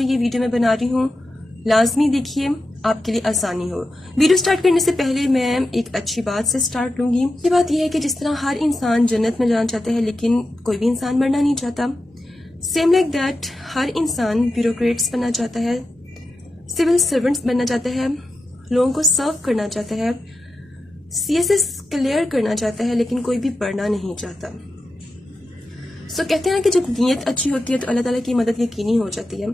لیے یہ ویڈیو میں بنا رہی ہوں. لازمی دیکھیے, آپ کے لیے آسانی ہو. ویڈیو سٹارٹ کرنے سے پہلے میں ایک اچھی بات سے سٹارٹ لوں گی. یہ بات یہ ہے کہ جس طرح ہر انسان جنت میں جانا چاہتا ہے لیکن کوئی بھی انسان مرنا نہیں چاہتا, سیم لائک دیٹ ہر انسان بیوروکریٹس بننا چاہتا ہے, سول سرونٹس بننا چاہتا ہے, لوگوں کو سرو کرنا چاہتا ہے, CSS کلیئر کرنا چاہتا ہے, لیکن کوئی بھی پڑھنا نہیں چاہتا. سو کہتے ہیں کہ جب نیت اچھی ہوتی ہے تو اللہ تعالیٰ کی مدد یقینی ہو جاتی ہے.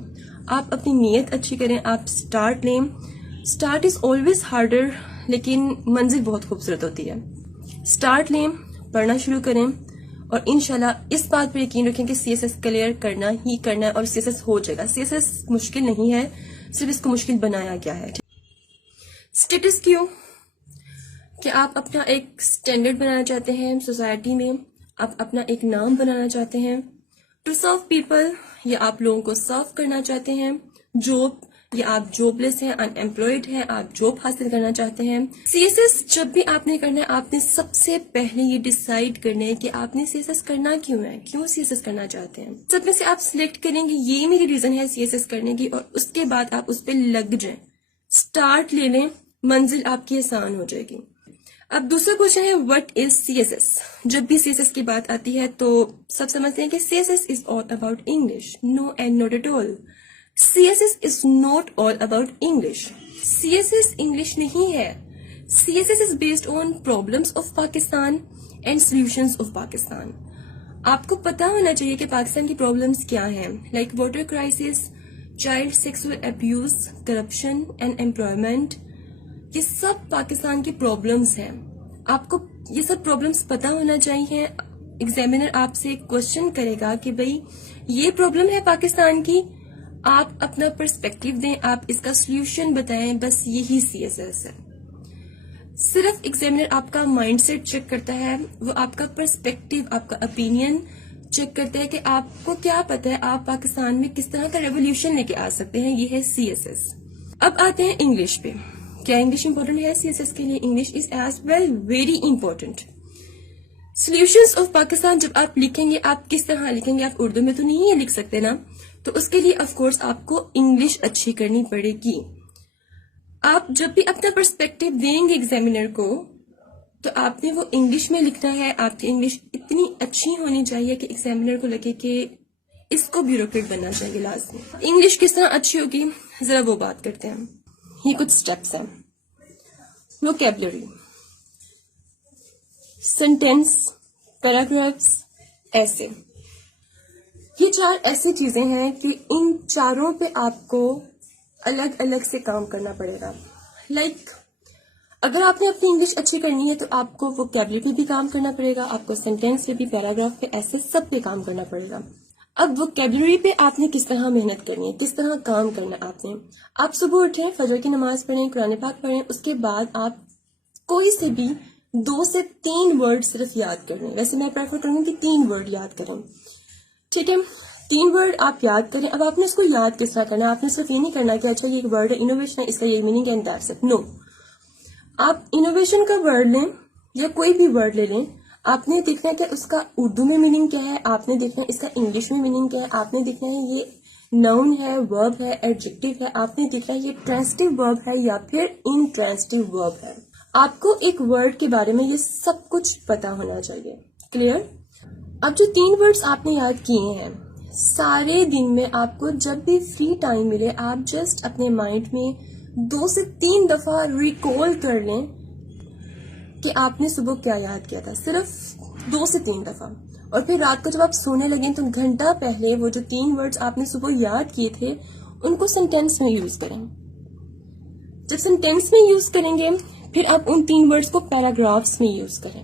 آپ اپنی نیت اچھی کریں, آپ سٹارٹ لیں. سٹارٹ از آلویز ہارڈر, لیکن منزل بہت خوبصورت ہوتی ہے. سٹارٹ لیں, پڑھنا شروع کریں, اور انشاءاللہ اس بات پر یقین رکھیں کہ CSS کلیئر کرنا ہی کرنا ہے, اور CSS ہو جائے گا. CSS مشکل نہیں ہے, صرف اس کو مشکل بنایا گیا ہے. اسٹیٹس کیوں کہ آپ اپنا ایک سٹینڈرڈ بنانا چاہتے ہیں سوسائٹی میں, آپ اپنا ایک نام بنانا چاہتے ہیں. ٹو سرو پیپل, یا آپ لوگوں کو سرو کرنا چاہتے ہیں. جاب, یا آپ جاب لیس ہیں, ان ایمپلائڈ ہیں, آپ جاب حاصل کرنا چاہتے ہیں. CSS جب بھی آپ نے کرنا ہے, آپ نے سب سے پہلے یہ ڈیسائیڈ کرنا ہے کہ آپ نے CSS کرنا کیوں ہے, کیوں CSS کرنا چاہتے ہیں. سب میں سے آپ سلیکٹ کریں گے یہ میری ریزن ہے CSS کرنے کی, اور اس کے بعد آپ اس پہ لگ جائیں, سٹارٹ لے لیں, منزل آپ کی آسان ہو جائے گی. اب دوسرا کوشچن ہے وٹ از CSS. جب بھی CSS کی بات آتی ہے تو سب سمجھتے ہیں کہ CSS is all about English. No and not at all. CSS is not all about English. CSS English نہیں ہے. CSS is based on problems of Pakistan and solutions of Pakistan. آپ کو پتا ہونا چاہیے کہ پاکستان کی پرابلمس کیا ہیں, like water crisis, child sexual abuse, corruption and employment. یہ سب پاکستان کی پرابلمس ہیں. آپ کو یہ سب پرابلمس پتا ہونا چاہیے. ایگزامینر آپ سے کوشچن کرے گا کہ بھئی یہ پرابلم ہے پاکستان کی, آپ اپنا پرسپیکٹیو دیں, آپ اس کا سلیوشن بتائیں, بس یہی CSS ہے. صرف ایگزامینر آپ کا مائنڈ سیٹ چیک کرتا ہے, وہ آپ کا پرسپیکٹیو, آپ کا اپینین چیک کرتا ہے کہ آپ کو کیا پتا ہے آپ پاکستان میں کس طرح کا ریولیوشن لے کے آ سکتے ہیں. یہ ہے CSS. اب آتے ہیں انگلش پہ. کیا انگلش امپورٹنٹ ہے CSS کے لیے؟ English is as well very important. Solutions of Pakistan جب آپ لکھیں گے, آپ کس طرح لکھیں گے؟ آپ اردو میں تو نہیں لکھ سکتے نا, تو اس کے لیے آف کورس آپ کو انگلش اچھی کرنی پڑے گی. آپ جب بھی اپنا پرسپیکٹیو دیں گے ایگزامینر کو تو آپ نے وہ انگلش میں لکھنا ہے. آپ کی انگلش اتنی اچھی ہونی چاہیے کہ ایگزامینر کو لگے کہ اس کو بیوروکریٹ بننا چاہیے لازمی. انگلش کس طرح اچھی ہوگی ذرا وہ بات کرتے ہیں. یہ کچھ سٹیپس ہیں. ووکیبلری, سینٹینس, پیراگرافس, ایسے. یہ 4 ایسی چیزیں ہیں کہ ان چاروں پہ آپ کو الگ الگ سے کام کرنا پڑے گا. لائک اگر آپ نے اپنی انگلش اچھی کرنی ہے تو آپ کو ووکیبلری پہ بھی کام کرنا پڑے گا, آپ کو سینٹینس پہ بھی, پیراگراف پہ, ایسے سب پہ کام کرنا پڑے گا. اب ووکیبلری پہ آپ نے کس طرح محنت کرنی ہے, کس طرح کام کرنا ہے آپ نے. آپ صبح اٹھیں, فجر کی نماز پڑھیں, قرآن پاک پڑھیں, اس کے بعد آپ کوئی سے بھی 2 سے 3 ورڈ صرف یاد کریں. ویسے میں پریفر کروں گی کہ 3 ورڈ یاد کریں, ٹھیک ہے. 3 ورڈ آپ یاد کریں. اب آپ نے اس کو یاد کس طرح کرنا ہے؟ آپ نے صرف یہ نہیں کرنا کہ اچھا یہ ایک ورڈ ہے, انوویشن ہے, اس کا یہ میننگ ہے, اینڈ دیٹس اٹ. نو, آپ انوویشن کا ورڈ لیں یا کوئی بھی ورڈ لے لیں, آپ نے دیکھنا ہے کہ اس کا اردو میں میننگ کیا ہے, آپ نے دیکھنا ہے اس کا انگلش میں میننگ کیا ہے, آپ نے دیکھنا ہے یہ ناؤن ہے, ورب ہے, ایڈجیکٹو ہے, آپ نے دیکھنا ہے یہ ٹرانزٹیو ورب ہے یا پھر انٹرانزٹیو ورب ہے. آپ کو ایک ورڈ کے بارے میں یہ سب کچھ پتا ہونا چاہیے. کلیئر؟ اب جو 3 ورڈز آپ نے یاد کیے ہیں, سارے دن میں آپ کو جب بھی فری ٹائم ملے آپ جسٹ اپنے مائنڈ میں 2 سے 3 دفعہ ریکال کر لیں کہ آپ نے صبح کیا یاد کیا تھا. صرف 2 سے 3 دفعہ. اور پھر رات کو جب آپ سونے لگیں تو گھنٹہ پہلے وہ جو 3 ورڈز آپ نے صبح یاد کیے تھے ان کو سینٹینس میں یوز کریں. جب سینٹینس میں یوز کریں گے پھر آپ ان 3 ورڈز کو پیراگرافس میں یوز کریں.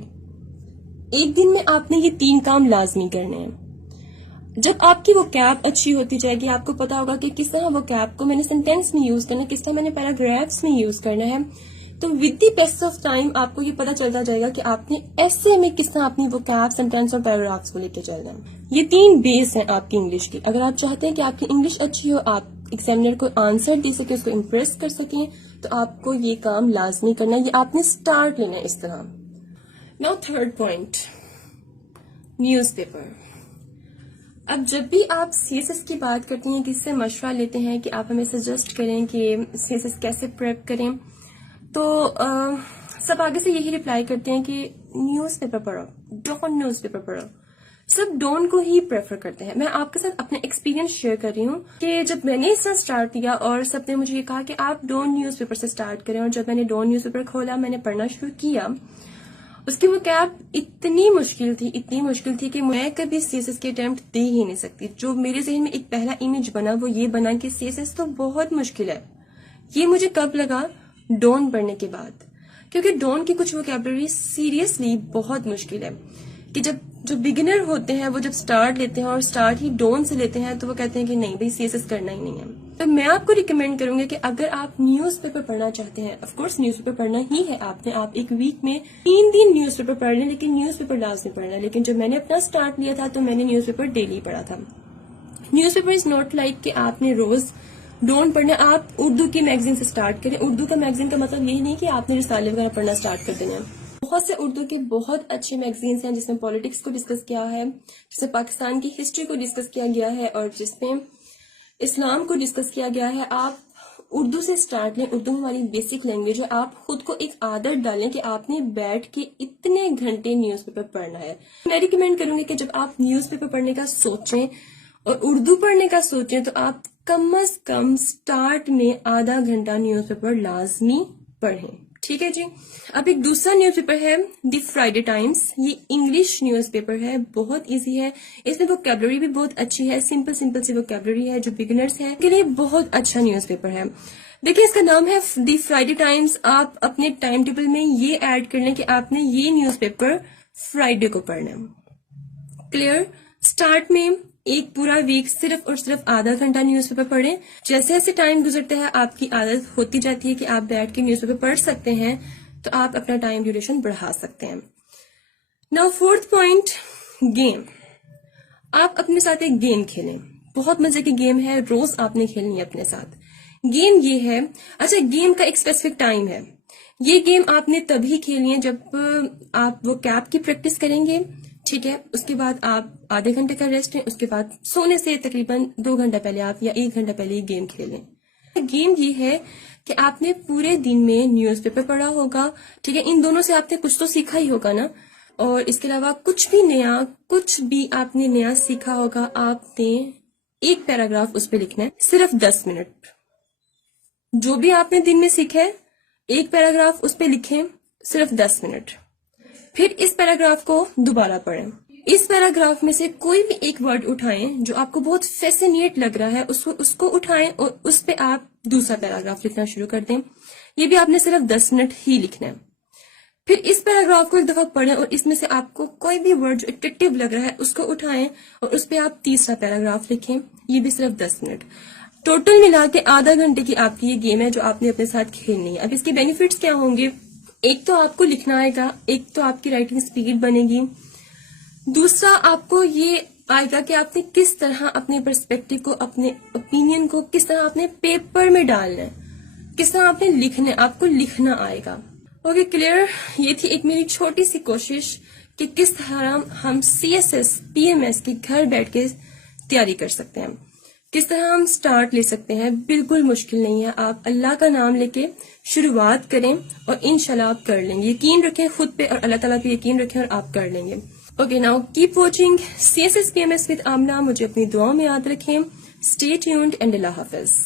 ایک دن میں آپ نے یہ 3 کام لازمی کرنے ہیں. جب آپ کی وہ کیب اچھی ہوتی جائے گی, آپ کو پتا ہوگا کہ کس طرح وہ کیب کو میں نے سینٹینس میں یوز کرنا ہے, کس طرح میں نے پیراگرافس میں یوز کرنا ہے, تو with the pace of time آپ کو یہ پتا چلتا جائے گا کہ آپ نے ایسے میں کس طرح اپنی وہ کیب, سینٹینس اور پیراگرافس کو لے کے چلنا ہے. یہ 3 بیس ہیں آپ کی انگلش کی. اگر آپ چاہتے ہیں کہ آپ کی انگلش اچھی ہو, آپ ایگزامینر کو آنسر دے سکیں, اس کو امپریس کر سکیں, تو آپ کو یہ کام لازمی کرنا ہے. یہ آپ نے سٹارٹ لینا ہے اس طرح. Now 3rd point, news paper. اب جب بھی آپ سی ایس ایس کی بات کرتی ہیں، کس سے مشورہ لیتے ہیں کہ آپ ہمیں سجیسٹ کریں کہ سی ایس ایس کیسے پریپ کریں، تو سب آگے سے یہی رپلائی کرتے ہیں کہ نیوز پیپر پڑھو، ڈون نیوز پیپر پڑھو. سب ڈون کو ہی پریفر کرتے ہیں. میں آپ کے ساتھ اپنا ایکسپیرینس شیئر کر رہی ہوں کہ جب میں نے اس طرح اسٹارٹ کیا اور سب نے مجھے یہ کہا کہ آپ ڈون نیوز پیپر سے اسٹارٹ کریں، اور جب میں نے ڈون نیوز پیپر کھولا، میں نے پڑھنا شروع کیا، اس کی وہ کیب اتنی مشکل تھی کہ میں کبھی سی ایس ایس کی اٹیمپٹ دے ہی نہیں سکتی. جو میرے ذہن میں ایک پہلا امیج بنا وہ یہ بنا کہ سی ایس ایس تو بہت مشکل ہے. یہ مجھے کب لگا؟ ڈون پڑھنے کے بعد، کیونکہ ڈون کی کچھ ووکیبلری سیریسلی بہت مشکل ہے کہ جو بگنر ہوتے ہیں وہ جب سٹارٹ لیتے ہیں اور سٹارٹ ہی ڈون سے لیتے ہیں تو وہ کہتے ہیں کہ نہیں بھائی سی ایس ایس کرنا ہی نہیں ہے. تو میں آپ کو ریکمینڈ کروں گی کہ اگر آپ نیوز پیپر پڑھنا چاہتے ہیں، آف کورس نیوز پیپر پڑھنا ہی ہے آپ ایک ویک میں 3 دن نیوز پیپر پڑھ لیں، لیکن نیوز پیپر لازمی پڑھنا. لیکن جب میں نے اپنا سٹارٹ لیا تھا تو میں نے نیوز پیپر ڈیلی پڑھا تھا. News paper is not like کہ آپ نے روز ڈون پڑھنا. آپ اردو کی میگزین سے سٹارٹ کریں. اردو کا میگزین کا مطلب یہ نہیں کہ آپ نے رسالے وغیرہ پڑھنا سٹارٹ کر دینا. بہت سے اردو کے بہت اچھے میگزینس ہیں جس میں پالیٹکس کو ڈسکس کیا ہے، جس میں پاکستان کی ہسٹری کو ڈسکس کیا گیا ہے، اور جس میں اسلام کو ڈسکس کیا گیا ہے. آپ اردو سے سٹارٹ لیں. اردو ہماری بیسک لینگویج ہے. آپ خود کو ایک عادت ڈالیں کہ آپ نے بیٹھ کے اتنے گھنٹے نیوز پیپر پڑھنا ہے. میں ریکمینڈ کروں گی کہ جب آپ نیوز پیپر پڑھنے کا سوچیں اور اردو پڑھنے کا سوچیں تو آپ کم از کم سٹارٹ میں آدھا گھنٹہ نیوز پیپر لازمی پڑھیں. ٹھیک ہے جی. اب ایک دوسرا نیوز پیپر ہے دی فرائیڈے ٹائمز. یہ انگلش نیوز پیپر ہے، بہت ایزی ہے. اس میں ووکیبلری بھی بہت اچھی ہے، سمپل سی ووکیبلری ہے. جو بگنرز ہیں کے لیے بہت اچھا نیوز پیپر ہے. دیکھیں اس کا نام ہے دی فرائیڈے ٹائمز. آپ اپنے ٹائم ٹیبل میں یہ ایڈ کر لیں کہ آپ نے یہ نیوز پیپر فرائیڈے کو پڑھنا ہے. کلیئر؟ سٹارٹ میں ایک پورا ویک صرف اور صرف آدھا گھنٹہ نیوز پیپر پڑھیں. جیسے جیسے ٹائم گزرتا ہے آپ کی عادت ہوتی جاتی ہے کہ آپ بیٹھ کے نیوز پیپر پڑھ سکتے ہیں، تو آپ اپنا ٹائم ڈیوریشن بڑھا سکتے ہیں. Now fourth point, game. آپ اپنے ساتھ ایک گیم کھیلیں. بہت مزے کی گیم ہے، روز آپ نے کھیلنی ہے اپنے ساتھ. گیم یہ ہے، اچھا گیم کا ایک اسپیسیفک ٹائم ہے. یہ گیم آپ نے تبھی کھیلنی ہے جب آپ وہ کیپ کی پریکٹس کریں گے. ٹھیک ہے، اس کے بعد آپ آدھے گھنٹے کا ریسٹ ہے، اس کے بعد سونے سے تقریباً 2 گھنٹہ پہلے آپ یا 1 گھنٹہ پہلے یہ گیم کھیلیں. گیم یہ ہے کہ آپ نے پورے دن میں نیوز پیپر پڑھا ہوگا. ٹھیک ہے، ان دونوں سے آپ نے کچھ تو سیکھا ہی ہوگا نا، اور اس کے علاوہ کچھ بھی آپ نے نیا سیکھا ہوگا. آپ نے ایک پیراگراف اس پہ لکھنا ہے، صرف 10 منٹ. جو بھی آپ نے دن میں سیکھا ہے ایک پیراگراف اس پہ لکھیں، صرف 10 منٹ. پھر اس پیراگراف کو دوبارہ پڑھیں. اس پیراگراف میں سے کوئی بھی ایک ورڈ اٹھائیں جو آپ کو بہت فیسینیٹ لگ رہا ہے، اس کو اٹھائیں اور اس پہ آپ دوسرا پیراگراف لکھنا شروع کر دیں. یہ بھی آپ نے صرف 10 منٹ ہی لکھنا ہے. پھر اس پیراگراف کو ایک دفعہ پڑھیں اور اس میں سے آپ کو کوئی بھی ورڈ جو اٹریکٹیو لگ رہا ہے اس کو اٹھائیں اور اس پہ آپ تیسرا پیراگراف لکھیں. یہ بھی صرف 10 منٹ. ٹوٹل ملا کے آدھا گھنٹے کی آپ کی یہ گیم ہے جو آپ نے اپنے ساتھ کھیلنی ہے. اب اس کے بینیفٹس کیا ہوں گے؟ ایک تو آپ کو لکھنا آئے گا، ایک تو آپ کی رائٹنگ سپیڈ بنے گی، دوسرا آپ کو یہ آئے گا کہ آپ نے کس طرح اپنے پرسپیکٹو کو، اپنے اوپینین کو کس طرح اپنے پیپر میں ڈالنا ہے، کس طرح آپ نے لکھنا ہے، آپ کو لکھنا آئے گا. Okay clear? یہ تھی ایک میری چھوٹی سی کوشش کہ کس طرح ہم C S S P M S کی گھر بیٹھ کے تیاری کر سکتے ہیں، کس طرح ہم سٹارٹ لے سکتے ہیں. بالکل مشکل نہیں ہے. آپ اللہ کا نام لے کے شروعات کریں اور انشاءاللہ آپ کر لیں گے. یقین رکھیں خود پہ اور اللہ تعالیٰ پہ یقین رکھیں اور آپ کر لیں گے. Okay now keep watching C S S P M S with Amna. مجھے اپنی دعاؤں میں یاد رکھیں. اسٹے ٹیونڈ اینڈ اللہ حافظ.